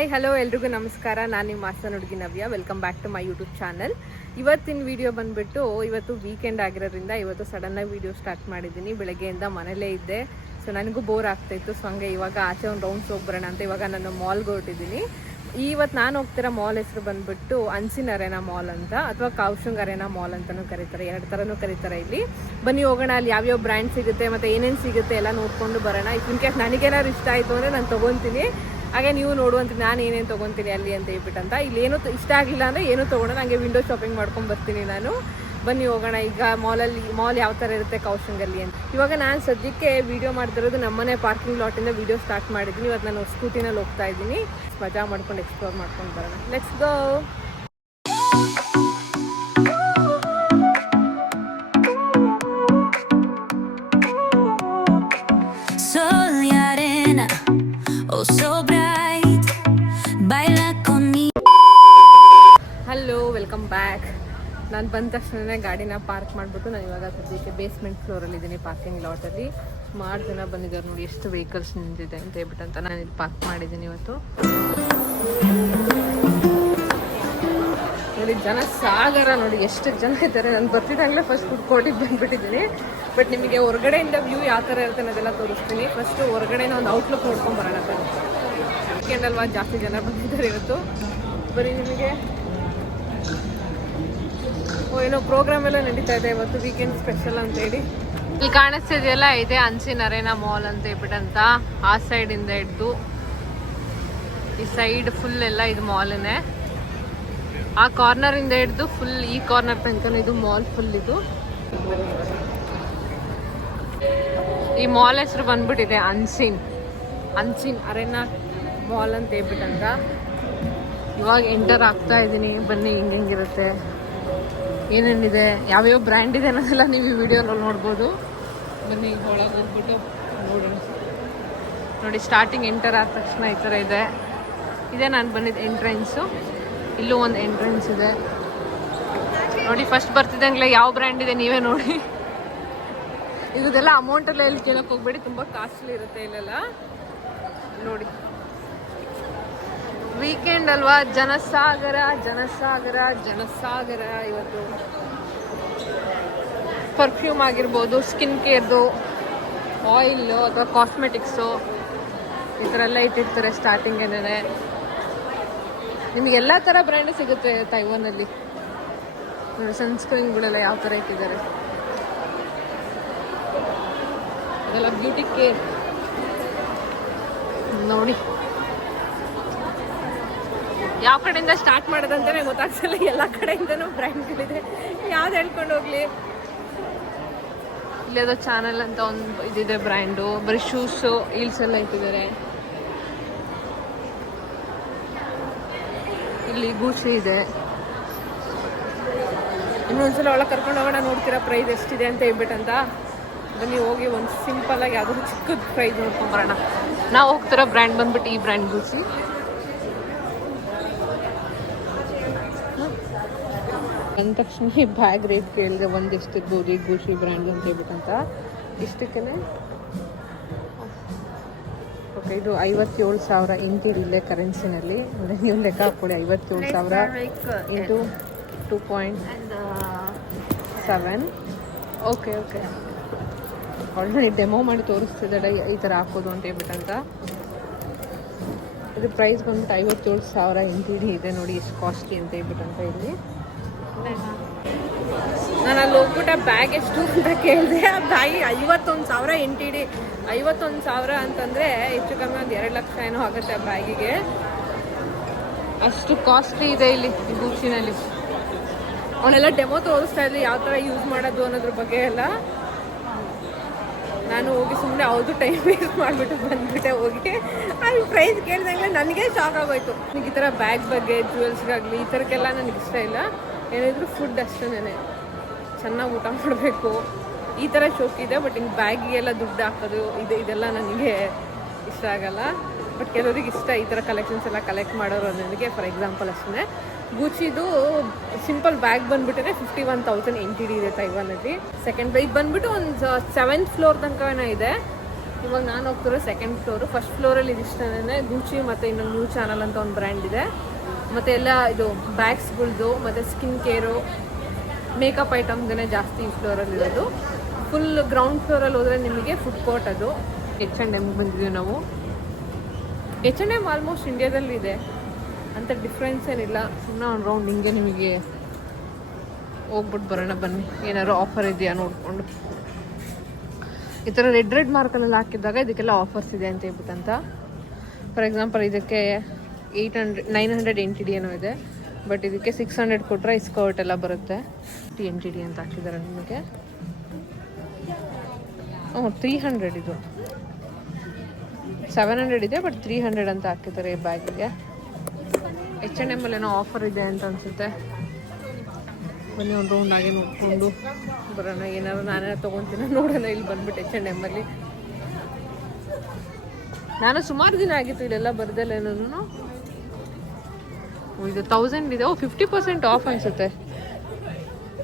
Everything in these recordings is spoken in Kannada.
ಹಾಯ್ ಹಲೋ ಎಲ್ರಿಗೂ ನಮಸ್ಕಾರ. ನಾನು ನಿಮ್ಮ ಮಾಸ್ಟರ್ ಹುಡುಗಿ Navya. Welcome back to my YouTube channel. ಇವತ್ತಿನ ವಿಡಿಯೋ ಬಂದುಬಿಟ್ಟು ಇವತ್ತು ವೀಕೆಂಡ್ ಆಗಿರೋದ್ರಿಂದ ಇವತ್ತು ಸಡನ್ನಾಗಿ ವಿಡಿಯೋ ಸ್ಟಾರ್ಟ್ ಮಾಡಿದ್ದೀನಿ. ಬೆಳಗ್ಗೆಯಿಂದ ಮನೇಲೇ ಇದ್ದೆ, ಸೊ ನನಗೂ ಬೋರ್ ಆಗ್ತಾಯಿತ್ತು. ಸೊ ಹಂಗೆ ಇವಾಗ ಆಚೆ ಒಂದು ರೌಂಡ್ಸ್ ಹೋಗ್ಬರೋಣ ಅಂತ ಇವಾಗ ನಾನು ಮಾಲ್ಗೆ ಹೊರಟಿದ್ದೀನಿ. ಇವತ್ತು ನಾನು ಹೋಗ್ತಿರೋ ಮಾಲ್ ಹೆಸರು ಬಂದುಬಿಟ್ಟು ಅನ್ಸಿನ್ ಅರೇನಾ ಮಾಲ್ ಅಂತ, ಅಥವಾ ಕೌಶಂಗ್ ಅರೇನಾ ಮಾಲ್ ಅಂತಲೂ ಕರೀತಾರೆ. ಎರಡು ಥರನೂ ಕರೀತಾರೆ. ಇಲ್ಲಿ ಬನ್ನಿ ಹೋಗೋಣ, ಅಲ್ಲಿ ಯಾವ್ಯಾವ ಬ್ರ್ಯಾಂಡ್ ಸಿಗುತ್ತೆ ಮತ್ತು ಏನೇನು ಸಿಗುತ್ತೆ ಎಲ್ಲ ನೋಡ್ಕೊಂಡು ಬರೋಣ. ಇನ್ ಕೇಸ್ ನನಗೇನಾದ್ರು ಇಷ್ಟ ಆಯಿತು ಅಂದರೆ ನಾನು ತೊಗೊತೀನಿ, ಹಾಗೆ ನೀವು ನೋಡುವಂತ ನಾನು ಏನೇನು ತೊಗೊತೀನಿ ಅಲ್ಲಿ ಅಂತ ಹೇಳ್ಬಿಟ್ಟಂತ. ಇಲ್ಲಿ ಏನೂ ಇಷ್ಟ ಆಗಲಿಲ್ಲ ಅಂದರೆ ಏನೂ ತೊಗೊಳೋಣ, ನನಗೆ ವಿಂಡೋ ಶಾಪಿಂಗ್ ಮಾಡ್ಕೊಂಡು ಬರ್ತೀನಿ ನಾನು. ಬನ್ನಿ ಹೋಗೋಣ. ಈಗ ಮಾಲ್ ಯಾವ ಥರ ಇರುತ್ತೆ ಕೌಶಂಗಲ್ಲಿ ಅಂತ. ಇವಾಗ ನಾನು ಸದ್ಯಕ್ಕೆ ವೀಡಿಯೋ ಮಾಡ್ತಿರೋದು ನಮ್ಮನೆ ಪಾರ್ಕಿಂಗ್ ಲಾಟಿಂದ ವೀಡಿಯೋ ಸ್ಟಾರ್ಟ್ ಮಾಡಿದ್ದೀನಿ. ಇವತ್ತು ನಾನು ಸ್ಕೂಟಿನಲ್ಲಿ ಹೋಗ್ತಾ ಇದ್ದೀನಿ, ಮಜಾ ಮಾಡ್ಕೊಂಡು ಎಕ್ಸ್ಪ್ಲೋರ್ ಮಾಡ್ಕೊಂಡು ಬರೋಣ. Let's go. Hello, welcome back. ನಾನು ಬಂದ ತಕ್ಷಣ ಗಾಡಿನ ಪಾರ್ಕ್ ಮಾಡಿಬಿಟ್ಟು ನಾನು ಇವಾಗ ಸದ್ಯಕ್ಕೆ ಬೇಸ್ಮೆಂಟ್ ಫ್ಲೋರಲ್ಲಿದ್ದೀನಿ, ಪಾರ್ಕಿಂಗ್ ಲಾಟಲ್ಲಿ. ಸುಮಾರು ಜನ ಬಂದಿದ್ದಾರೆ ನೋಡಿ, ಎಷ್ಟು ವೆಹಿಕಲ್ಸ್ ನಿಂತಿದೆ ಅಂತ ಹೇಳ್ಬಿಟ್ಟಂತ ನಾನು ಇಲ್ಲಿ ಪಾರ್ಕ್ ಮಾಡಿದ್ದೀನಿ ಇವತ್ತು. ನೋಡಿ ಜನ ಸಾಗರ, ನೋಡಿ ಎಷ್ಟು ಜನ ಇದ್ದಾರೆ. ನಾನು ಬರ್ತಿದ್ದಾಗಲೇ ಫಸ್ಟ್ ಕುಡ್ಕೊಂಡು ಬಂದುಬಿಟ್ಟಿದ್ದೀನಿ. ಬಟ್ ನಿಮಗೆ ಹೊರಗಡೆಯಿಂದ ವ್ಯೂ ಯಾವ ಥರ ಇರುತ್ತೆ ಅನ್ನೋದೆಲ್ಲ ತೋರಿಸ್ತೀನಿ. ಫಸ್ಟು ಹೊರಗಡೆನ ಒಂದು ಔಟ್ಲುಕ್ ನೋಡ್ಕೊಂಡು ಬರೋಣ. ವೀಕೆಂಡ್ ಅಲ್ವಾ, ಜಾಸ್ತಿ ಜನ ಬಂದಿದ್ದಾರೆ ಇವತ್ತು. ಬರೀ ನಿಮಗೆ ಏನೋ ಪ್ರೋಗ್ರಾಮ್ ಎಲ್ಲ ನಡೀತಾ ಇದೆ ಇವತ್ತು, ವೀಕೆಂಡ್ ಸ್ಪೆಷಲ್ ಅಂತ ಹೇಳಿ. ಇಲ್ಲಿ ಕಾಣಿಸ್ತಿದೆಯಲ್ಲ, ಇದೆ ಅನ್ಸಿನ್ ಅರೇನಾ ಮಾಲ್ ಅಂತ ಹೇಳ್ಬಿಟ್ಟಂತ. ಆ ಸೈಡಿಂದ ಹಿಡ್ದು ಈ ಸೈಡ್ ಫುಲ್ ಎಲ್ಲ ಇದು ಮಾಲ್ನೇ. ಆ ಕಾರ್ನರ್ ಇಂದ ಹಿಡ್ದು ಫುಲ್ ಈ ಕಾರ್ನರ್ ತನಕ ಇದು ಮಾಲ್ ಫುಲ್. ಇದು ಈ ಮಾಲ್ ಹೆಸರು ಬಂದ್ಬಿಟ್ಟಿದೆ ಅನ್ಸಿನ್ ಅರೇನಾ ಮಾಲ್ ಅಂತ ಹೇಳ್ಬಿಟ್ಟಂತ. ಇವಾಗ ಎಂಟರ್ ಆಗ್ತಾ ಇದ್ದೀನಿ. ಬನ್ನಿ ಹೆಂಗಿರುತ್ತೆ, ಏನೇನಿದೆ, ಯಾವ್ಯಾವ ಬ್ರ್ಯಾಂಡ್ ಇದೆ ಅನ್ನೋದೆಲ್ಲ ನೀವು ಈ ವಿಡಿಯೋನಲ್ಲಿ ನೋಡ್ಬೋದು. ಬನ್ನಿ ಒಳಗೆ ಹೋಗ್ಬಿಟ್ಟು ನೋಡೋಣ. ನೋಡಿ ಸ್ಟಾರ್ಟಿಂಗ್ ಎಂಟರ್ ಆದ ತಕ್ಷಣ ಈ ಥರ ಇದೆ ನಾನು ಬಂದಿದ್ದ ಎಂಟ್ರೆನ್ಸು. ಇಲ್ಲೂ ಒಂದು ಎಂಟ್ರೆನ್ಸ್ ಇದೆ ನೋಡಿ. ಫಸ್ಟ್ ಬರ್ತಿದ್ದಂಗೆ ಯಾವ ಬ್ರ್ಯಾಂಡ್ ಇದೆ ನೀವೇ ನೋಡಿ. ಇದೆಲ್ಲ ಅಮೌಂಟೆಲ್ಲ ಎಲ್ಲಿ ಕೇಳಕ್ಕೆ ಹೋಗ್ಬೇಡಿ, ತುಂಬ ಕಾಸ್ಟ್ಲಿ ಇರುತ್ತೆ ಇಲ್ಲೆಲ್ಲ. ನೋಡಿ ವೀಕೆಂಡ್ ಅಲ್ವಾ, ಜನಸಾಗರ ಇವತ್ತು. ಪರ್ಫ್ಯೂಮ್ ಆಗಿರ್ಬೋದು, ಸ್ಕಿನ್ ಕೇರ್ದು, ಆಯಿಲ್ಲು ಅಥವಾ ಕಾಸ್ಮೆಟಿಕ್ಸು, ಈ ಥರ ಎಲ್ಲ ಇಟ್ಟಿರ್ತಾರೆ ಸ್ಟಾರ್ಟಿಂಗ್ ಏನೇ. ನಿಮ್ಗೆ ಎಲ್ಲ ಥರ ಬ್ರ್ಯಾಂಡ್ ಸಿಗುತ್ತೆ ತೈವಾನಲ್ಲಿ. ನೋಡಿ ಸನ್ಸ್ಕ್ರೀನ್ಗಳೆಲ್ಲ ಯಾವ ಥರ ಇಟ್ಟಿದ್ದಾರೆ, ಅದೆಲ್ಲ ಬ್ಯೂಟಿ ಕೇರ್ ನೋಡಿ. ಯಾವ ಕಡೆಯಿಂದ ಸ್ಟಾರ್ಟ್ ಮಾಡೋದಂತಾನೆ ಗೊತ್ತಾಗ್ತಿಲ್ಲ, ಎಲ್ಲ ಕಡೆಯಿಂದನೂ ಬ್ರ್ಯಾಂಡ್ಗಳಿದೆ, ಯಾವ್ದು ಹೇಳ್ಕೊಂಡು ಹೋಗ್ಲಿ. ಇಲ್ಲೇದೋ ಚಾನಲ್ ಅಂತ ಒಂದು ಇದಿದೆ ಬ್ರ್ಯಾಂಡು. ಬರೀ ಶೂಸು, ಹೀಲ್ಸ್ ಎಲ್ಲ ಇಟ್ಟಿದ್ದಾರೆ. ಇಲ್ಲಿ ಗೂಚಿ ಇದೆ. ಇನ್ನೊಂದ್ಸಲ ಒಳಗೆ ಕರ್ಕೊಂಡು ಹೋಗೋಣ, ನೋಡ್ತೀರಾ ಪ್ರೈಸ್ ಎಷ್ಟಿದೆ ಅಂತ ಹೇಳ್ಬಿಟ್ಟಂತ. ಬನ್ನಿ ಹೋಗಿ ಒಂದು ಸಿಂಪಲ್ ಆಗಿ ಯಾವ್ದಾದ್ರು ಚಿಕ್ಕದ ಪ್ರೈಸ್ ನೋಡ್ಕೊಂಬರೋಣ. ನಾವು ಹೋಗ್ತಿರೋ ಬ್ರ್ಯಾಂಡ್ ಬಂದ್ಬಿಟ್ಟು ಈ ಬ್ರ್ಯಾಂಡ್ ಗೂಚಿ. ಅಂದ ತಕ್ಷಣ ಈ ಬ್ಯಾಗ್ ರೇಟ್ ಕೇಳಿದೆ, ಒಂದಿಷ್ಟು ಇರ್ಬೋದು ಈ ಗೂಚಿ ಬ್ರ್ಯಾಂಡ್ ಅಂತ ಹೇಳ್ಬಿಟ್ಟಂತ. ಇಷ್ಟಕ್ಕೆ ಓಕೆ, ಇದು 57,000 ಇಂಟೀರಿಯರ್ ಇಲ್ಲೇ ಕರೆನ್ಸಿನಲ್ಲಿ. ನೀವು ಲೆಕ್ಕ ಹಾಕ್ಕೊಳ್ಳಿ, 57,000 ಇಂಟು 2.7. ಓಕೆ ಒಳ್ಳೆ ಡೆಮೋ ಮಾಡಿ ತೋರಿಸ್ತಿದ್ದಾಳೆ ಈ ಥರ ಹಾಕೋದು ಅಂತ ಹೇಳ್ಬಿಟ್ಟಂತ. ಇದು ಪ್ರೈಸ್ ಬಂದ್ಬಿಟ್ಟು 57,000 ಇಂಟೀರಿಯರ್ ಇದೆ ನೋಡಿ, ಎಷ್ಟು ಕಾಸ್ಟ್ಲಿ ಅಂತ ಹೇಳ್ಬಿಟ್ಟಂತ. ಇಲ್ಲಿ ನಾನು ಅಲ್ಲಿ ಹೋಗ್ಬಿಟ್ಟು ಬ್ಯಾಗ್ ಎಷ್ಟು ಅಂತ ಕೇಳಿದೆ. ಆ ಬ್ಯಾಗಿ 51,000 ಇಂಟೀರಿಯರ್. 51,000 ಅಂತಂದರೆ ಹೆಚ್ಚು ಕಮ್ಮಿ ಒಂದು 2 ಲಕ್ಷ ಏನೋ ಆಗುತ್ತೆ ಆ ಬ್ಯಾಗಿಗೆ. ಅಷ್ಟು ಕಾಸ್ಟ್ಲಿ ಇದೆ ಇಲ್ಲಿ ಈ ಗೂಚಿನಲ್ಲಿ. ಅವನೆಲ್ಲ ಡೆಮೋ ತೋರಿಸ್ತಾ ಇದ್ಲಿ ಯಾವ ಥರ ಯೂಸ್ ಮಾಡೋದು ಅನ್ನೋದ್ರ ಬಗ್ಗೆ ಎಲ್ಲ. ನಾನು ಹೋಗಿ ಸುಮ್ಮನೆ ಅವ್ರದ್ದು ಟೈಮ್ ವೇಸ್ಟ್ ಮಾಡಿಬಿಟ್ಟು ಬಂದುಬಿಟ್ಟೆ. ಹೋಗಿ ಅಲ್ಲಿ ಪ್ರೈಸ್ ಕೇಳಿದಂಗೆ ನನಗೆ ಶಾಕ್ ಆಗೋಯ್ತು. ನನಗೆ ಈ ಥರ ಬ್ಯಾಗ್ ಬಗ್ಗೆ, ಜ್ಯುವೆಲ್ಸ್ಗಾಗಲಿ ಈ ಥರಕ್ಕೆಲ್ಲ ನನಗೆ ಇಷ್ಟ ಇಲ್ಲ. ಏನಿದ್ರು ಫುಡ್ ಅಷ್ಟೇ, ಚೆನ್ನಾಗಿ ಊಟ ಮಾಡಬೇಕು, ಈ ಥರ ಶೋಕಿದೆ. ಬಟ್ ಇನ್ನು ಬ್ಯಾಗಿಗೆಲ್ಲ ದುಡ್ಡು ಹಾಕೋದು ಇದೆಲ್ಲ ನನಗೆ ಇಷ್ಟ ಆಗಲ್ಲ. ಬಟ್ ಕೆಲವರಿಗೆ ಇಷ್ಟ ಈ ಥರ ಕಲೆಕ್ಷನ್ಸ್ ಎಲ್ಲ ಕಲೆಕ್ಟ್ ಮಾಡೋರು ಅನ್ನೋದಕ್ಕೆ. ಫಾರ್ ಎಕ್ಸಾಂಪಲ್ ಅಷ್ಟೇ ಗೂಚಿದು ಸಿಂಪಲ್ ಬ್ಯಾಗ್ ಬಂದ್ಬಿಟ್ಟೆ 51,000 ಇಂಟೀರಿಯರ್ ಇದೆ ತೈವಾನಲ್ಲಿ. ಸೆಕೆಂಡ್ ಪ್ರೈಸ್ ಬಂದ್ಬಿಟ್ಟು ಒಂದು 7th ಫ್ಲೋರ್ ತನಕ ಇದೆ. ಇವಾಗ ನಾನು ಹೋಗ್ತಿರೋ ಸೆಕೆಂಡ್ ಫ್ಲೋರು. ಫಸ್ಟ್ ಫ್ಲೋರಲ್ಲಿ ಇದಿಷ್ಟೇ ಗೂಚಿ ಮತ್ತು ಇನ್ನೊಂದು ನ್ಯೂ ಚಾನಲ್ ಅಂತ ಒಂದು ಬ್ರ್ಯಾಂಡ್ ಇದೆ. ಮತ್ತು ಎಲ್ಲ ಇದು ಬ್ಯಾಗ್ಸ್ಗಳ್ದು ಮತ್ತು ಸ್ಕಿನ್ ಕೇರು ಮೇಕಪ್ ಐಟಮ್ದೇ ಜಾಸ್ತಿ ಈ ಫ್ಲೋರಲ್ಲಿ ಇರೋದು. ಫುಲ್ ಗ್ರೌಂಡ್ ಫ್ಲೋರಲ್ಲಿ ಹೋದರೆ ನಿಮಗೆ ಫುಡ್ ಕೋರ್ಟ್. ಅದು H&M ಬಂದಿದ್ದೀವಿ ನಾವು. H&M ಆಲ್ಮೋಸ್ಟ್ ಇಂಡಿಯಾದಲ್ಲಿ ಇದೆ ಅಂತ ಡಿಫ್ರೆನ್ಸ್ ಏನಿಲ್ಲ. ಸುಮ್ಮನೆ ಒಂದು ರೌಂಡ್ ಹಿಂಗೆ ನಿಮಗೆ ಹೋಗ್ಬಿಟ್ಟು ಬರೋಣ ಬನ್ನಿ, ಏನಾದ್ರು ಆಫರ್ ಇದೆಯಾ ನೋಡಿಕೊಂಡು. ಈ ಥರ ರೆಡ್ ಮಾರ್ಕಲ್ಲೆಲ್ಲ ಹಾಕಿದಾಗ ಇದಕ್ಕೆಲ್ಲ ಆಫರ್ಸ್ ಇದೆ ಅಂತ ಹೇಳ್ಬಿಟ್ಟಂತ. ಫಾರ್ ಎಕ್ಸಾಂಪಲ್ ಇದಕ್ಕೆ 900 NTD ಏನೋ ಇದೆ, ಬಟ್ ಇದಕ್ಕೆ 600 ಕೊಟ್ಟರೆ ಈ ಸ್ಕರ್ಟ್ ಎಲ್ಲ ಬರುತ್ತೆ. NTD ಅಂತ ಹಾಕಿದ್ದಾರೆ ನಿಮಗೆ. 300 ಇದು 700 ಇದೆ, ಬಟ್ 300 ಅಂತ ಹಾಕಿದ್ದಾರೆ ಈ ಬ್ಯಾಗಿಗೆ. H&M ಅಲ್ಲಿ ಏನೋ ಆಫರ್ ಇದೆ ಅಂತ ಅನಿಸುತ್ತೆ. ಬನ್ನಿ ಒಂದು ರೌಂಡ್ ಆಗಿ ನೋಡಿಕೊಂಡು ಬರೋಣ. ಏನಾದ್ರು ನಾನೇ ತೊಗೊತೀನಿ ನೋಡೋಣ ಇಲ್ಲಿ ಬಂದ್ಬಿಟ್ಟು H&M ಅಲ್ಲಿ. ನಾನು ಸುಮಾರು ದಿನ ಆಗಿತ್ತು ಇಲ್ಲೆಲ್ಲ ಬರ್ದಲ್ಲೇನೂ. ಇದು 1000 ಇದೆ. 50% ಆಫ್ ಅನಿಸುತ್ತೆ.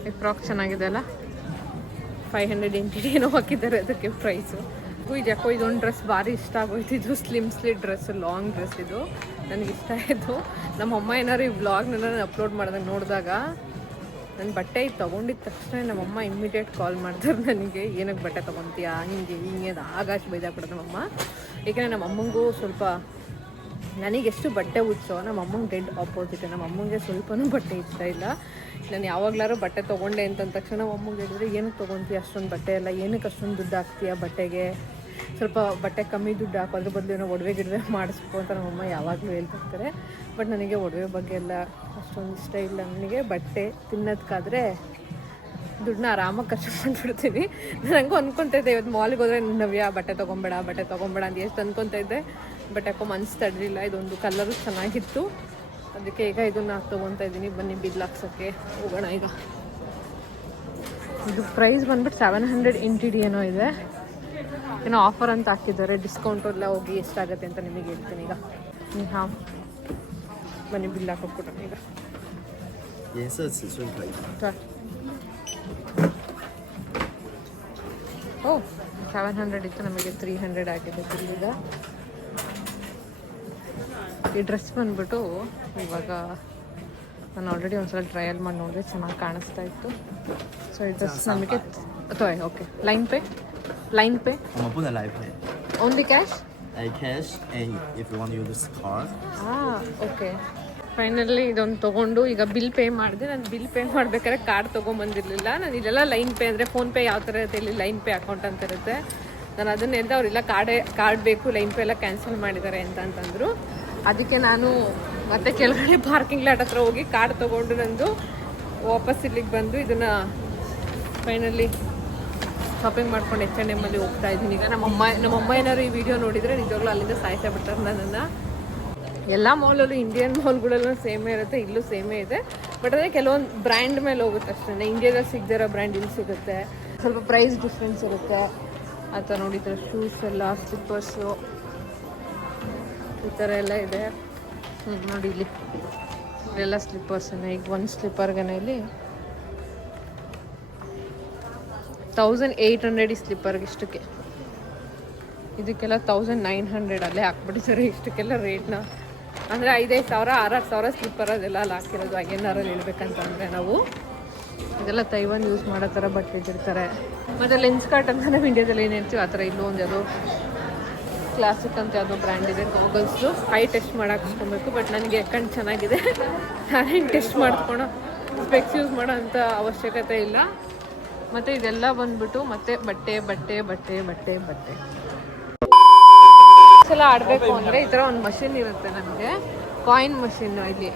ಈ ಫ್ರಾಕ್ ಚೆನ್ನಾಗಿದೆ ಅಲ್ಲ, 500 NTD ಏನೋ ಹಾಕಿದ್ದಾರೆ ಅದಕ್ಕೆ ಪ್ರೈಸು. ಇದು ಯಾಕೋ ಇದೊಂದು ಡ್ರೆಸ್ ಭಾರಿ ಇಷ್ಟ ಆಗೋಯ್ತು. ಇದು ಸ್ಲಿಮ್ ಡ್ರೆಸ್, ಲಾಂಗ್ ಡ್ರೆಸ್. ಇದು ನನಗೆ ಇಷ್ಟ ಆಯಿತು. ನಮ್ಮ ಅಮ್ಮ ಏನಾದ್ರು ಈ ವ್ಲಾಗ್ನೆಲ್ಲ ಅಪ್ಲೋಡ್ ಮಾಡಿದಾಗ ನೋಡಿದಾಗ ನನ್ನ ಬಟ್ಟೆ ಇದು ತೊಗೊಂಡಿದ್ದ ತಕ್ಷಣ ನಮ್ಮಮ್ಮ ಇಮ್ಮಿಡಿಯೇಟ್ ಕಾಲ್ ಮಾಡ್ತಾರೆ ನನಗೆ, ಏನಕ್ಕೆ ಬಟ್ಟೆ ತೊಗೊತೀಯಾ ಹಿಂಗೆ ಆಗಾಶ ಬೈದಾಗ್ಬಿಡೋದು ನಮ್ಮಮ್ಮ. ಏಕೆಂದರೆ ನಮ್ಮ ಅಮ್ಮಂಗೂ ಸ್ವಲ್ಪ ನನಗೆಷ್ಟು ಬಟ್ಟೆ ಹುಚ್ಚೋ ನಮ್ಮ ಅಮ್ಮಂಗೆ ಡೆಡ್ ಆಪೋಸಿಟ್. ನಮ್ಮ ಅಮ್ಮಂಗೆ ಸ್ವಲ್ಪನೂ ಬಟ್ಟೆ ಇಷ್ಟ ಇಲ್ಲ. ನಾನು ಯಾವಾಗಲಾರು ಬಟ್ಟೆ ತೊಗೊಂಡೆ ಅಂತಂದ ತಕ್ಷಣ ನಮ್ಮ ಅಮ್ಮಂಗೆ ಹೇಳಿದ್ರೆ ಏನಕ್ಕೆ ತೊಗೊತೀಯ ಅಷ್ಟೊಂದು ಬಟ್ಟೆ ಎಲ್ಲ, ಏನಕ್ಕೆ ಅಷ್ಟೊಂದು ದುಡ್ಡು ಹಾಕ್ತೀಯ ಬಟ್ಟೆಗೆ, ಸ್ವಲ್ಪ ಬಟ್ಟೆ ಕಮ್ಮಿ ದುಡ್ಡು ಹಾಕೋ, ಅದ್ರ ಬದಲು ಏನೋ ಒಡವೆ ಗಿಡವೆ ಮಾಡಿಸ್ಕೊ ಅಂತ ನಮ್ಮಮ್ಮ ಯಾವಾಗಲೂ ಹೇಳ್ತಿರ್ತಾರೆ. ಬಟ್ ನನಗೆ ಒಡವೆ ಬಗ್ಗೆ ಎಲ್ಲ ಅಷ್ಟೊಂದು ಇಷ್ಟ ಇಲ್ಲ. ನನಗೆ ಬಟ್ಟೆ ತಿನ್ನೋದಕ್ಕಾದರೆ ದುಡ್ಡನ್ನ ಆರಾಮಾಗಿ ಖರ್ಚು ಮಾಡಿಬಿಡ್ತೀನಿ. ನಾನು ಹಂಗೂ ಅಂದ್ಕೊತಾ ಇದ್ದೆ, ಇವತ್ತು ಮಾಲ್ಗೆ ಹೋದರೆ ನವ್ಯ ಬಟ್ಟೆ ತೊಗೊಬೇಡ ಅಂತ ಎಷ್ಟು ಅಂದ್ಕೊತಾ ಇದ್ದೆ. ಬಟ್ ಯಾಕೋ ಮನಸ್ಸು ತಡಲಿಲ್ಲ. ಇದೊಂದು ಕಲರು ಚೆನ್ನಾಗಿತ್ತು, ಅದಕ್ಕೆ ಈಗ ಇದನ್ನು ತೊಗೊತಾ ಇದ್ದೀನಿ. ಬನ್ನಿ ಬಿಲ್ ಹಾಕ್ಸೋಕ್ಕೆ ಹೋಗೋಣ. ಈಗ ಇದು ಪ್ರೈಸ್ ಬಂದ್ಬಿಟ್ಟು 700 NTD ಏನೋ ಇದೆ. ಏನೋ ಆಫರ್ ಅಂತ ಹಾಕಿದ್ದಾರೆ. ಡಿಸ್ಕೌಂಟ್ ಎಲ್ಲ ಹೋಗಿ ಎಷ್ಟಾಗುತ್ತೆ ಅಂತ ನಿಮಗೆ ಹೇಳ್ತೀನಿ ಈಗ. ಹಾಂ ಬನ್ನಿ ಬಿಲ್ ಹಾಕೋಕ್ಬಿಟ್ಟು ಈಗ. 颜色尺寸可以吗？ ಓಹ್ 700 ಇತ್ತು, ನಮಗೆ 300 ಆಗಿದೆ ಬಿಲ್ ಈಗ. ಈ ಡ್ರೆಸ್ ಬಂದ್ಬಿಟ್ಟು ಇವಾಗ ನಾನು ಆಲ್ರೆಡಿ ಒಂದ್ಸಲ ಟ್ರಯಲ್ ಮಾಡಿ ನೋಡಿದ್ರೆ ಚೆನ್ನಾಗಿ ಕಾಣಿಸ್ತಾ ಇತ್ತು. ಸೊ ಈ ಡ್ರೆಸ್ ನಮಗೆ ಓಕೆ ಲೈನ್ ಪೇ我们不能来赔。 only cash. cash and if you want to use this card. Okay finally ಇದೊಂದು ತೊಗೊಂಡು ಈಗ ಬಿಲ್ ಪೇ ಮಾಡಿದೆ. ನಾನು ಬಿಲ್ ಪೇ ಮಾಡ್ಬೇಕಾದ್ರೆ ಕಾರ್ಡ್ ತೊಗೊಂಬಂದಿರಲಿಲ್ಲ. ನಾನು ಇಲ್ಲೆಲ್ಲ ಲೈನ್ ಪೇ ಅಂದರೆ ಫೋನ್ಪೇ ಯಾವ ಥರ ಇರುತ್ತೆ, ಇಲ್ಲಿ ಲೈನ್ ಪೇ ಅಕೌಂಟ್ ಅಂತ ಇರುತ್ತೆ. ನಾನು ಅದನ್ನ ಹೇಳ್ದೆ, ಅವರೆಲ್ಲ ಕಾರ್ಡ್ ಬೇಕು, ಲೈನ್ ಪೇ ಎಲ್ಲ ಕ್ಯಾನ್ಸಲ್ ಮಾಡಿದ್ದಾರೆ ಅಂತಂದರು. ಅದಕ್ಕೆ ನಾನು ಮತ್ತೆ ಕೆಳಗಡೆ ಪಾರ್ಕಿಂಗ್ ಲಾಟ್ ಹತ್ರ ಹೋಗಿ ಕಾರ್ಡ್ ತೊಗೊಂಡು ನಂದು ವಾಪಸ್ ಇಲ್ಲಿಗೆ ಬಂದು ಇದನ್ನು ಫೈನಲಿ ಶಾಪಿಂಗ್ ಮಾಡ್ಕೊಂಡು H&M ಅಲ್ಲಿ ಹೋಗ್ತಾ ಇದ್ದೀನಿ ಈಗ. ನಮ್ಮಮ್ಮ ಏನಾದ್ರು ಈ ವಿಡಿಯೋ ನೋಡಿದರೆ ನಿಜವಾಗ್ಲೂ ಅಲ್ಲಿಂದ ಸಾಯಿಸೇ ಬಿಡ್ತಾರೆ ನನ್ನನ್ನು. ಎಲ್ಲ ಮಾಲಲ್ಲೂ ಇಂಡಿಯನ್ ಮಾಲ್ಗಳೆಲ್ಲ ಸೇಮೇ ಇರುತ್ತೆ, ಇಲ್ಲೂ ಸೇಮೇ ಇದೆ. ಬಟ್ ಅದೇ ಕೆಲವೊಂದು ಬ್ರ್ಯಾಂಡ್ ಮೇಲೆ ಹೋಗುತ್ತೆ ಅಷ್ಟೇ. ಇಂಡಿಯಾದಲ್ಲಿ ಸಿಗದಿರೋ ಬ್ರ್ಯಾಂಡ್ ಇಲ್ಲಿ ಸಿಗುತ್ತೆ, ಸ್ವಲ್ಪ ಪ್ರೈಸ್ ಡಿಫ್ರೆನ್ಸ್ ಇರುತ್ತೆ. ಆ ಥರ ನೋಡಿ, ಈ ಥರ ಶೂಸ್ ಎಲ್ಲ, ಸ್ಲಿಪ್ಪರ್ಸು ಈ ಥರ ಎಲ್ಲ ಇದೆ. ನೋಡಿ ಇಲ್ಲಿ ಇವೆಲ್ಲ ಸ್ಲಿಪ್ಪರ್ಸನ್ನ. ಈಗ ಒಂದು ಸ್ಲಿಪ್ಪರ್ಗೆ ಇಲ್ಲಿ 1800 ಈ ಸ್ಲಿಪ್ಪರ್ಗೆ. ಇಷ್ಟಕ್ಕೆ ಇದಕ್ಕೆಲ್ಲ 1900 ಅಲ್ಲೇ ಹಾಕ್ಬಿಟ್ಟಿದ್ದಾರೆ ಇಷ್ಟಕ್ಕೆಲ್ಲ ರೇಟ್ನ. ಅಂದರೆ 5,000 6,000 ಸ್ಲಿಪ್ಪರ್ ಅದೆಲ್ಲ ಅಲ್ಲಿ ಹಾಕಿರೋದು. INR-ಅಲ್ಲಿ ಹೇಳ್ಬೇಕಂತಂದರೆ ನಾವು ಇದೆಲ್ಲ ತೈವಾನ್ ಯೂಸ್ ಮಾಡೋ ಥರ ಬಟ್ಟೆ ಇಟ್ಟಿರ್ತಾರೆ. ಮತ್ತು ಲೆನ್ಸ್ ಕಾರ್ಟ್ ಅಂತ ನಾವು ಇಂಡಿಯಾದಲ್ಲಿ ಏನು ಹೇಳ್ತೀವಿ ಆ ಥರ ಇಲ್ಲೂ ಒಂದು ಯಾವುದೋ ಕ್ಲಾಸಿಕ್ ಅಂತ ಯಾವುದೋ ಬ್ರ್ಯಾಂಡ್ ಇದೆ. ಗಾಗಲ್ಸು ಐ ಟೆಸ್ಟ್ ಮಾಡೋಕೆ ಇಸ್ಕೊಬೇಕು. ಬಟ್ ನನಗೆ ಕಣ್ಣು ಚೆನ್ನಾಗಿದೆ, ನಾನೇನು ಟೆಸ್ಟ್ ಮಾಡ್ಕೊಳೋ ಸ್ಪೆಕ್ಸ್ ಯೂಸ್ ಮಾಡೋ ಅಂಥ ಅವಶ್ಯಕತೆ ಇಲ್ಲ. ಮತ್ತು ಇದೆಲ್ಲ ಬಂದ್ಬಿಟ್ಟು ಮತ್ತೆ ಬಟ್ಟೆ ಸಲ ಆಡಬೇಕು ಅಂದರೆ ಈ ಥರ ಒಂದು ಮಷಿನ್ ಇರುತ್ತೆ ನಮಗೆ, ಕಾಯಿನ್ ಮಷಿನ್ನು. ಇಲ್ಲಿ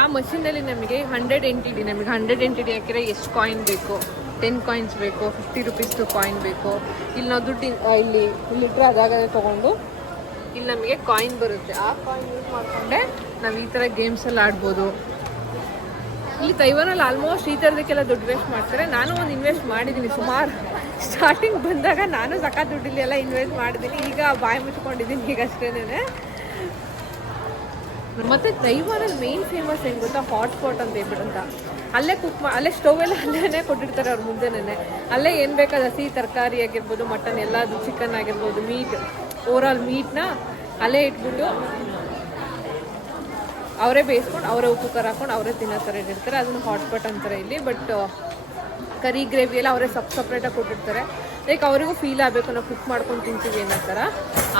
ಆ ಮಷಿನಲ್ಲಿ ನಮಗೆ 100 NTD, ನಮಗೆ 100 NTD ಹಾಕಿದ್ರೆ ಎಷ್ಟು ಕಾಯಿನ್ ಬೇಕು, 10 ಕಾಯಿನ್ಸ್ ಬೇಕು, 50 ರೂಪೀಸ್ದು ಕಾಯಿನ್ ಬೇಕು. ಇಲ್ಲಿ ನಾವು ದುಡ್ಡು ಇಲ್ಲಿಟ್ಟರೆ ಅದಾಗ ತೊಗೊಂಡು ಇಲ್ಲಿ ನಮಗೆ ಕಾಯಿನ್ ಬರುತ್ತೆ. ಆ ಕಾಯಿನ್ ಯೂಸ್ ಮಾಡಿಕೊಂಡೆ ನಾವು ಈ ಥರ ಗೇಮ್ಸ್ ಎಲ್ಲ ಆಡ್ಬೋದು. ಇಲ್ಲಿ ತೈವಾನಲ್ಲಿ ಆಲ್ಮೋಸ್ಟ್ ಈ ಥರದಕ್ಕೆಲ್ಲ ದುಡ್ಡು ವೇಸ್ಟ್ ಮಾಡ್ತಾರೆ. ನಾನು ಒಂದು ಇನ್ವೆಸ್ಟ್ ಮಾಡಿದ್ದೀನಿ ಸುಮಾರು. ಸ್ಟಾರ್ಟಿಂಗ್ ಬಂದಾಗ ನಾನು ಸಖತ್ ದುಡ್ಡಿಲ್ಲಿ ಎಲ್ಲ ಇನ್ವೆಸ್ಟ್ ಮಾಡಿದ್ದೀನಿ. ಈಗ ಬಾಯಿ ಮುಚ್ಕೊಂಡಿದ್ದೀನಿ ಈಗ ಅಷ್ಟೇನೆ. ಮತ್ತು ತೈವಾನಲ್ಲಿ ಮೇನ್ ಫೇಮಸ್ ಏನು ಗೊತ್ತಾ, ಹಾಟ್ಸ್ಪಾಟ್ ಅಂತ ಹೇಳ್ಬಿಟ್ಟಂತ. ಅಲ್ಲೇ ಅಲ್ಲೇ ಸ್ಟೌವೆಲ್ಲ ಅಲ್ಲೇ ಕೊಟ್ಟಿರ್ತಾರೆ ಅವ್ರ ಮುಂದೆನೇ. ಅಲ್ಲೇ ಏನು ಬೇಕಾದ ಹಸಿ ತರಕಾರಿ ಆಗಿರ್ಬೋದು, ಮಟನ್ ಎಲ್ಲದು, ಚಿಕನ್ ಆಗಿರ್ಬೋದು, ಮೀಟ್ ಓವರಾಲ್ ಮೀಟ್ನ ಅಲ್ಲೇ ಇಟ್ಬಿಟ್ಟು ಅವರೇ ಬೇಯಿಸ್ಕೊಂಡು ಅವರೇ ಉಪ್ಪು ಖಾರ ಹಾಕೊಂಡು ಅವರೇ ತಿನ್ನೋ ಥರ ಇಟ್ಟಿರ್ತಾರೆ. ಅದನ್ನು ಹಾಟ್ಪಾಟ್ ಅಂತಾರೆ ಇಲ್ಲಿ. ಬಟ್ ಕರಿ ಗ್ರೇವಿ ಎಲ್ಲ ಅವರೇ ಸಪ್ರೇಟಾಗಿ ಕೊಟ್ಟಿರ್ತಾರೆ. ಲೈಕ್ ಅವರಿಗೂ ಫೀಲ್ ಆಗಬೇಕು ನಾವು ಕುಕ್ ಮಾಡ್ಕೊಂಡು ತಿಂತೀವಿ ಅನ್ನೋ ಥರ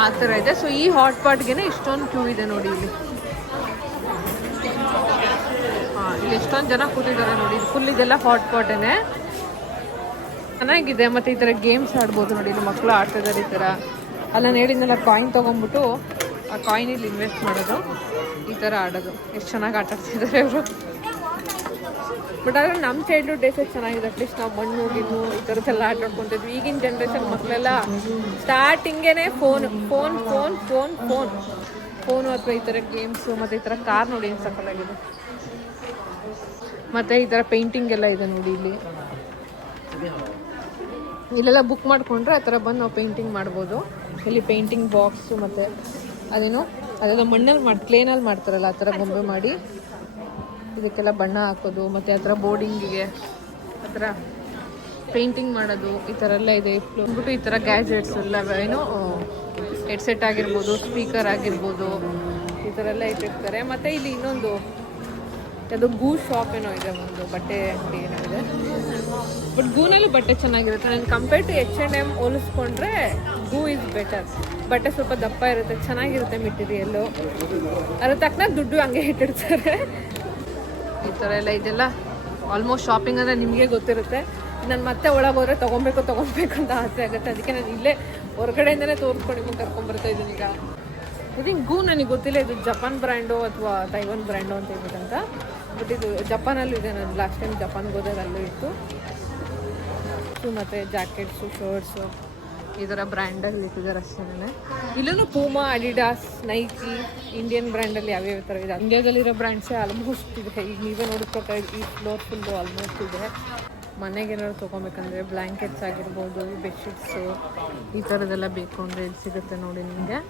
ಆ ಥರ ಇದೆ. ಸೊ ಈ ಹಾಟ್ಪಾಟ್ಗೆ ಇಷ್ಟೊಂದು ಕ್ಯೂ ಇದೆ ನೋಡಿ ಇಲ್ಲಿ. ಇಲ್ಲಿ ಎಷ್ಟೊಂದು ಜನ ಕೂತಿದ್ದಾರೆ ನೋಡಿ. ಇದು ಫುಲ್ ಇದೆಲ್ಲ ಹಾಟ್ಪಾಟೇ ಚೆನ್ನಾಗಿದೆ. ಮತ್ತು ಈ ಥರ ಗೇಮ್ಸ್ ಆಡ್ಬೋದು ನೋಡಿ. ಇಲ್ಲಿ ಮಕ್ಕಳು ಆಡ್ತಿದ್ದಾರೆ ಈ ಥರ. ಅಲ್ಲಿ ನಾನು ಹೇಳಿದ್ನೆಲ್ಲ ಕಾಯಿನ್ ತೊಗೊಂಡ್ಬಿಟ್ಟು ಆ ಕಾಯಿನಲ್ಲಿ ಇನ್ವೆಸ್ಟ್ ಮಾಡೋದು, ಈ ಥರ ಆಡೋದು. ಎಷ್ಟು ಚೆನ್ನಾಗಿ ಆಟ ಆಡ್ತಿದ್ದಾರೆ ಅವರು. ಬಟ್ ಆದರೆ ನಮ್ಮ ಚೈಲ್ಡ್ಹುಡ್ ಡೇಸಲ್ಲಿ ಚೆನ್ನಾಗಿದೆ. ಅಟ್ಲೀಸ್ಟ್ ನಾವು ಮಣ್ಣು ಗಿಣ್ಣು ಈ ಥರದ್ದೆಲ್ಲ ಆಟ ಆಡ್ಕೊತಿದ್ವಿ. ಈಗಿನ ಜನ್ರೇಷನ್ ಮಕ್ಕಳೆಲ್ಲ ಸ್ಟಾರ್ಟಿಂಗೇ phone phone phone phone phone phone ಅಥವಾ ಈ ಥರ ಗೇಮ್ಸು. ಮತ್ತು ಈ ಥರ ಕಾರ್ ನೋಡಿ ಏನು ಸಕ್ಕಲಾಗಿದೆ. ಮತ್ತು ಈ ಥರ ಪೇಂಟಿಂಗ್ ಎಲ್ಲ ಇದೆ ನೋಡಿ ಇಲ್ಲಿ. ಇಲ್ಲೆಲ್ಲ ಬುಕ್ ಮಾಡಿಕೊಂಡ್ರೆ ಆ ಥರ ಬಂದು ನಾವು ಪೇಂಟಿಂಗ್ ಮಾಡ್ಬೋದು. ಇಲ್ಲಿ ಪೇಂಟಿಂಗ್ ಬಾಕ್ಸು ಮತ್ತು ಅದೇನು ಅದೆಲ್ಲ ಮಣ್ಣಲ್ಲಿ ಕ್ಲೇನಲ್ಲಿ ಮಾಡ್ತಾರಲ್ಲ ಆ ಥರ ಗೊಂಬೆ ಮಾಡಿ ಇದಕ್ಕೆಲ್ಲ ಬಣ್ಣ ಹಾಕೋದು. ಮತ್ತು ಆ ಥರ ಬೋರ್ಡಿಂಗಿಗೆ ಆ ಥರ ಪೇಂಟಿಂಗ್ ಮಾಡೋದು ಈ ಥರ ಎಲ್ಲ ಇದೆ. ಅಂದ್ಬಿಟ್ಟು ಈ ಥರ ಗ್ಯಾಜೆಟ್ಸ್ ಎಲ್ಲ ಏನು ಹೆಡ್ಸೆಟ್ ಆಗಿರ್ಬೋದು, ಸ್ಪೀಕರ್ ಆಗಿರ್ಬೋದು, ಈ ಥರ ಎಲ್ಲ ಇಟ್ಟಿರ್ತಾರೆ. ಮತ್ತು ಇಲ್ಲಿ ಇನ್ನೊಂದು ಅದು ಗೂ ಶಾಪ್ ಏನೋ ಇದೆ, ಒಂದು ಬಟ್ಟೆ ಅಂಗಡಿ ಏನೋ ಇದೆ. ಬಟ್ ಗೂನಲ್ಲೂ ಬಟ್ಟೆ ಚೆನ್ನಾಗಿರುತ್ತೆ. ನಾನು ಕಂಪೇರ್ ಟು H&M ಹೋಲಿಸ್ಕೊಂಡ್ರೆ ಗೂ ಇಸ್ ಬೆಟರ್. ಬಟ್ಟೆ ಸ್ವಲ್ಪ ದಪ್ಪ ಇರುತ್ತೆ, ಚೆನ್ನಾಗಿರುತ್ತೆ ಮೆಟೀರಿಯಲ್ಲು. ಅದ್ರ ತಕ್ಕನಾಗ ದುಡ್ಡು ಹಂಗೆ ಇಟ್ಟಿರ್ತಾರೆ. ಈ ಥರ ಎಲ್ಲ ಇದೆಲ್ಲ ಆಲ್ಮೋಸ್ಟ್ ಶಾಪಿಂಗ್ ಅಂದರೆ ನಿಮಗೆ ಗೊತ್ತಿರುತ್ತೆ. ನಾನು ಮತ್ತೆ ಒಳಗೆ ಹೋದರೆ ತೊಗೊಬೇಕು ಅಂತ ಆಸೆ ಆಗುತ್ತೆ. ಅದಕ್ಕೆ ನಾನು ಇಲ್ಲೇ ಹೊರಗಡೆಯಿಂದನೇ ತೋರಿಸ್ಕೊಂಡು ನಿಮಗೆ ಕರ್ಕೊಂಡ್ಬರ್ತಾ ಇದ್ದೀನಿ. ಈಗ ಇದು ಗೂ ನನಗೆ ಗೊತ್ತಿಲ್ಲ ಇದು ಜಪಾನ್ ಬ್ರ್ಯಾಂಡು ಅಥವಾ ತೈವಾನ್ ಬ್ರ್ಯಾಂಡು ಅಂತ ಹೇಳ್ಬೇಕಂತ. ಬಟ್ ಇದು ಜಪಾನಲ್ಲೂ ಇದೆ. ನಾನು ಲಾಸ್ಟ್ ಟೈಮ್ ಜಪಾನ್ಗೆ ಹೋದಾಗ ಅಲ್ಲೂ ಇತ್ತು. ಮತ್ತು ಜಾಕೆಟ್ಸು, ಶರ್ಟ್ಸು ಈ ಥರ ಬ್ರ್ಯಾಂಡಲ್ಲಿ ಇಟ್ಟಿದ್ದಾರೆ ಅಷ್ಟೇ. ಇಲ್ಲೂ ಪೂಮಾ, ಅಡಿಡಾಸ್, ನೈಕಿ, ಇಂಡಿಯನ್ ಬ್ರ್ಯಾಂಡಲ್ಲಿ ಯಾವ್ಯಾವ ಥರ ಇದೆ. ಇಂಡಿಯಾದಲ್ಲಿರೋ ಬ್ರ್ಯಾಂಡ್ಸೇ ಆಲ್ಮೋಸ್ಟ್ ಇದೆ. ಈಗ ನೀವೇ ನೋಡ್ಕೊತಾ ಈ ಫ್ಲೋರ್ ಫುಲ್ಲು ಆಲ್ಮೋಸ್ಟ್ ಇದೆ. ಮನೆಗೆ ಏನಾದ್ರು ತೊಗೊಬೇಕಂದ್ರೆ ಬ್ಲ್ಯಾಂಕೆಟ್ಸ್ ಆಗಿರ್ಬೋದು, ಬೆಡ್ಶೀಟ್ಸು ಈ ಥರದ್ದೆಲ್ಲ ಬೇಕು ಅಂದರೆ ಇಲ್ಲಿ ಸಿಗುತ್ತೆ ನೋಡಿ ನಿಮಗೆ.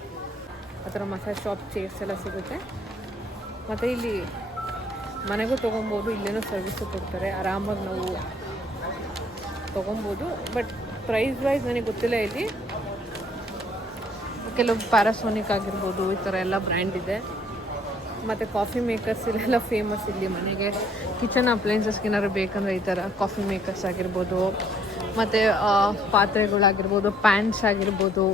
ಆ ಥರ ಮಸಾಜ್ ಶಾಪ್ ಚೇರ್ಸ್ ಎಲ್ಲ ಸಿಗುತ್ತೆ. ಮತ್ತು ಇಲ್ಲಿ ಮನೆಗೂ ತೊಗೊಬೋದು, ಇಲ್ಲೇನೋ ಸರ್ವಿಸು ಕೊಡ್ತಾರೆ. ಆರಾಮಾಗಿ ನಾವು ತೊಗೊಬೋದು. ಬಟ್ ಪ್ರೈಸ್ ವೈಸ್ ನನಗೆ ಗೊತ್ತಿಲ್ಲ. ಇಲ್ಲಿ ಕೆಲವು ಪ್ಯಾರಾಸೋನಿಕ್ ಆಗಿರ್ಬೋದು ಈ ಥರ ಎಲ್ಲ ಬ್ರ್ಯಾಂಡ್ ಇದೆ. ಮತ್ತು ಕಾಫಿ ಮೇಕರ್ಸ್ ಇಲ್ಲೆಲ್ಲ ಫೇಮಸ್. ಇಲ್ಲಿ ಮನೆಗೆ ಕಿಚನ್ ಅಪ್ಲೈನ್ಸಸ್ಗೆ ಏನಾದ್ರು ಬೇಕಂದರೆ ಈ ಥರ ಕಾಫಿ ಮೇಕರ್ಸ್ ಆಗಿರ್ಬೋದು, ಮತ್ತು ಪಾತ್ರೆಗಳಾಗಿರ್ಬೋದು, ಪ್ಯಾನ್ಸ್ ಆಗಿರ್ಬೋದು.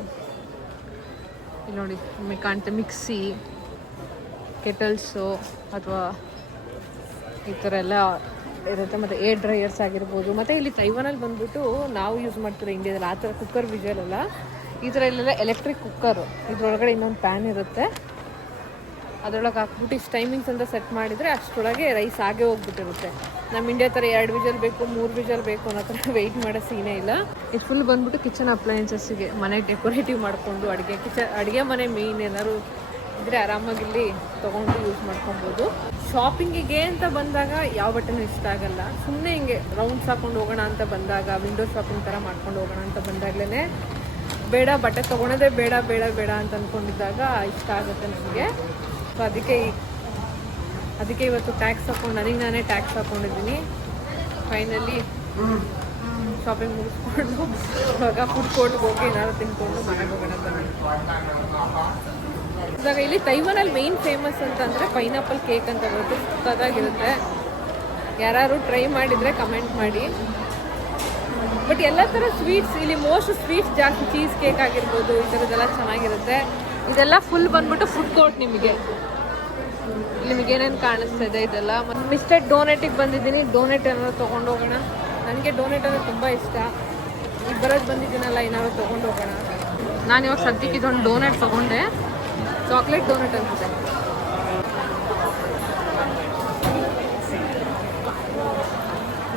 ಇಲ್ಲಿ ನೋಡಿ ನಿಮಗೆ ಕಾಣುತ್ತೆ ಮಿಕ್ಸಿ, ಕೆಟಲ್ಸು ಅಥವಾ ಈ ಥರ ಎಲ್ಲ ಇರುತ್ತೆ. ಮತ್ತು ಏರ್ ಡ್ರೈಯರ್ಸ್ ಆಗಿರ್ಬೋದು. ಮತ್ತು ಇಲ್ಲಿ ತೈವಾನಲ್ಲಿ ಬಂದುಬಿಟ್ಟು ನಾವು ಯೂಸ್ ಮಾಡ್ತೀವಿ ಇಂಡಿಯಾದಲ್ಲಿ ಆ ಥರ ಕುಕ್ಕರ್ ವಿಜಯಲ್ಲ. ಈ ಥರ ಇಲ್ಲೆಲ್ಲ ಎಲೆಕ್ಟ್ರಿಕ್ ಕುಕ್ಕರು. ಇದ್ರೊಳಗಡೆ ಇನ್ನೊಂದು ಪ್ಯಾನ್ ಇರುತ್ತೆ. ಅದರೊಳಗೆ ಹಾಕ್ಬಿಟ್ಟು ಇಷ್ಟು ಟೈಮಿಂಗ್ಸ್ ಅಂತ ಸೆಟ್ ಮಾಡಿದರೆ ಅಷ್ಟರೊಳಗೆ ರೈಸ್ ಆಗೇ ಹೋಗ್ಬಿಟ್ಟಿರುತ್ತೆ. ನಮ್ಮ ಇಂಡಿಯಾ ಥರ 2 ವಿಜಲ್ ಬೇಕು 3 ವಿಜಲ್ ಬೇಕು ಅನ್ನೋ ಥರ ವೆಯ್ಟ್ ಮಾಡೋ ಸೀನೇ ಇಲ್ಲ. ಇದು ಫುಲ್ ಬಂದುಬಿಟ್ಟು ಕಿಚನ್ ಅಪ್ಲೈನ್ಸಸ್ಸಿಗೆ ಮನೆಗೆ ಡೆಕೋರೇಟಿವ್ ಮಾಡಿಕೊಂಡು ಅಡುಗೆ ಮನೆ ಮೇಯ್ನ್ ಏನಾದ್ರು ಇದ್ದರೆ ಆರಾಮಾಗಿ ಇಲ್ಲಿ ತೊಗೊಂಡು ಯೂಸ್ ಮಾಡ್ಕೊಬೋದು. ಶಾಪಿಂಗಿಗೆ ಅಂತ ಬಂದಾಗ ಯಾವ ಬಟ್ಟೆನೂ ಇಷ್ಟ ಆಗಲ್ಲ. ಸುಮ್ಮನೆ ಹಿಂಗೆ ರೌಂಡ್ಸ್ ಹಾಕೊಂಡು ಹೋಗೋಣ ಅಂತ ಬಂದಾಗ, ವಿಂಡೋ ಶಾಪಿಂಗ್ ಥರ ಮಾಡ್ಕೊಂಡು ಹೋಗೋಣ ಅಂತ ಬಂದಾಗಲೇ ಬೇಡ ಬಟ್ಟೆ ತೊಗೊಳೋದೇ ಬೇಡ ಅಂತ ಅಂದ್ಕೊಂಡಿದ್ದಾಗ ಇಷ್ಟ ಆಗುತ್ತೆ ನನಗೆ. ಸೊ ಅದಕ್ಕೆ ಇವತ್ತು ಟ್ಯಾಕ್ಸ್ ಹಾಕೊಂಡು ನಾನೇ ಟ್ಯಾಕ್ಸ್ ಹಾಕ್ಕೊಂಡಿದ್ದೀನಿ. ಫೈನಲಿ ಶಾಪಿಂಗ್ ಮುಗಿಸ್ಕೊಂಡು ಇವಾಗ ಫುಡ್ ಕೋರ್ಟ್ಗೆ ಹೋಗಿ ಏನಾದ್ರು ತಿನ್ಕೊಂಡು ಮನೆಗೆ ಹೋಗೋಣ ಅಂತ. ಇವಾಗ ಇಲ್ಲಿ ತೈವಾನಲ್ಲಿ ಮೇಯ್ನ್ ಫೇಮಸ್ ಅಂತಂದರೆ ಪೈನಾಪಲ್ ಕೇಕ್ ಅಂತ ಬರುತ್ತೆ. ಸಕ್ಕತ್ತಾಗಿರುತ್ತೆ. ಯಾರು ಟ್ರೈ ಮಾಡಿದರೆ ಕಮೆಂಟ್ ಮಾಡಿ. ಬಟ್ ಎಲ್ಲ ಥರ ಸ್ವೀಟ್ಸ್ ಇಲ್ಲಿ ಮೋಸ್ಟ್ ಸ್ವೀಟ್ಸ್ ಜಾಸ್ತಿ. ಚೀಸ್ ಕೇಕ್ ಆಗಿರ್ಬೋದು ಈ ಥರದ್ದೆಲ್ಲ ಚೆನ್ನಾಗಿರುತ್ತೆ. ಇದೆಲ್ಲ ಫುಲ್ ಬಂದ್ಬಿಟ್ಟು ಫುಡ್ ಕೋರ್ಟ್. ನಿಮಗೇನೇನು ಕಾಣಿಸ್ತಾ ಇದೆ ಇದೆಲ್ಲ. ಮತ್ತು ಮಿಸ್ಟರ್ ಡೋನೆಟಿಗೆ ಬಂದಿದ್ದೀನಿ. ಡೋನೆಟ್ ಏನಾದ್ರು ತೊಗೊಂಡು ಹೋಗೋಣ. ನನಗೆ ಡೋನೆಟ್ ಅಂದರೆ ತುಂಬ ಇಷ್ಟ. ಈಗ ಬರೋದು ಬಂದಿದ್ದೀನಲ್ಲ ಏನಾದ್ರು ತೊಗೊಂಡು ಹೋಗೋಣ. ನಾನು ಇವಾಗ ಸದ್ಯಕ್ಕೆ ಇದೊಂದು ಡೋನೆಟ್ ತೊಗೊಂಡೆ. ಚಾಕ್ಲೇಟ್ ಡೋನೆಟ್ ಅನ್ಸುತ್ತೆ.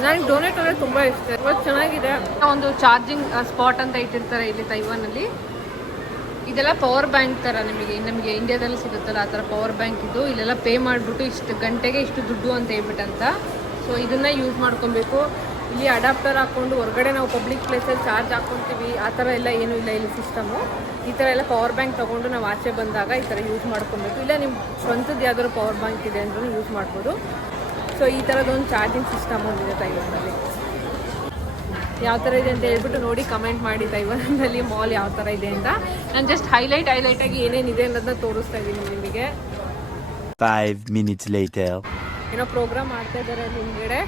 ನನಗೆ ಡೋನೆಟ್ ಅಂದರೆ ತುಂಬ ಇಷ್ಟ. ಇವತ್ತು ಚೆನ್ನಾಗಿದೆ. ಒಂದು ಚಾರ್ಜಿಂಗ್ ಸ್ಪಾಟ್ ಅಂತ ಇಟ್ಟಿರ್ತಾರೆ ಇಲ್ಲಿ ತೈವಾನಲ್ಲಿ. ಇದೆಲ್ಲ ಪವರ್ ಬ್ಯಾಂಕ್ ಥರ ನಮಗೆ ಇಂಡಿಯಾದಲ್ಲಿ ಸಿಗುತ್ತಲ್ಲ ಆ ಥರ ಪವರ್ ಬ್ಯಾಂಕ್ ಇದು. ಇಲ್ಲೆಲ್ಲ ಪೇ ಮಾಡಿಬಿಟ್ಟು ಇಷ್ಟು ಗಂಟೆಗೆ ಇಷ್ಟು ದುಡ್ಡು ಅಂತ ಹೇಳ್ಬಿಟ್ಟಂತ. ಸೊ ಇದನ್ನು ಯೂಸ್ ಮಾಡ್ಕೊಬೇಕು. ಇಲ್ಲಿ ಅಡಾಪ್ಟರ್ ಹಾಕ್ಕೊಂಡು ಹೊರಗಡೆ ನಾವು ಪಬ್ಲಿಕ್ ಪ್ಲೇಸಲ್ಲಿ ಚಾರ್ಜ್ ಹಾಕ್ಕೊತೀವಿ ಆ ಥರ ಎಲ್ಲ ಏನೂ ಇಲ್ಲ ಇಲ್ಲಿ ಸಿಸ್ಟಮು. ಈ ಥರ ಎಲ್ಲ ಪವರ್ ಬ್ಯಾಂಕ್ ತೊಗೊಂಡು ನಾವು ಆಚೆ ಬಂದಾಗ ಈ ಥರ ಯೂಸ್ ಮಾಡ್ಕೊಬೇಕು. ಇಲ್ಲ ನಿಮ್ಮ ಸ್ವಂತದ್ದು ಯಾವ್ದಾದ್ರು ಪವರ್ ಬ್ಯಾಂಕ್ ಇದೆ ಅಂದ್ರೂ ಯೂಸ್ ಮಾಡ್ಬೋದು. ಸೊ ಈ ಥರದೊಂದು ಚಾರ್ಜಿಂಗ್ ಸಿಸ್ಟಮ್ ಒಂದಿದೆ ತೈವಾನಲ್ಲಿ. ಯಾವ ಥರ ಇದೆ ಅಂತ ಹೇಳ್ಬಿಟ್ಟು ನೋಡಿ ಕಮೆಂಟ್ ಮಾಡಿ ತೈವಾನಲ್ಲಿ ಮಾಲ್ ಯಾವ ಥರ ಇದೆ ಅಂತ. ನಾನು ಜಸ್ಟ್ ಹೈಲೈಟಾಗಿ ಏನೇನಿದೆ ಅನ್ನೋದನ್ನ ತೋರಿಸ್ತಾ ಇದ್ದೀನಿ ನಿಮಗೆ. 5 minutes later. ಏನೋ ಪ್ರೋಗ್ರಾಮ್ ಮಾಡ್ತಾ ಇದ್ದಾರೆ ಹಿಂದ್ಗಡೆ.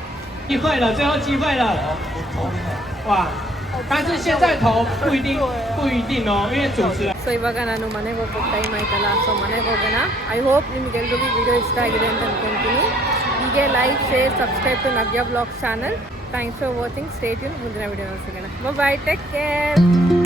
机会了，最后机会了！哇！但是现在投不一定哦，因为主持人。 ಸೊ ಇವಾಗ ನಾನು ಮನೆಗೆ ಹೋಗ್ಬೇಕು, ಟೈಮ್ ಆಯ್ತಲ್ಲ. ಸೊ ಮನೆಗೆ ಹೋಗೋಣ. ಐ ಹೋಪ್ ನಿಮಗೆಲ್ರಿಗೂ ವಿಡಿಯೋ ಇಷ್ಟ ಆಗಿದೆ ಅಂತ ಅನ್ಕೊಂತೀನಿ. ಹೀಗೆ like, share, subscribe to Navya blogs channel. Thanks for watching. Stay tune. ಮುಂದಿನ ವಿಡಿಯೋ ಸಿಗೋಣ. Bye, take care.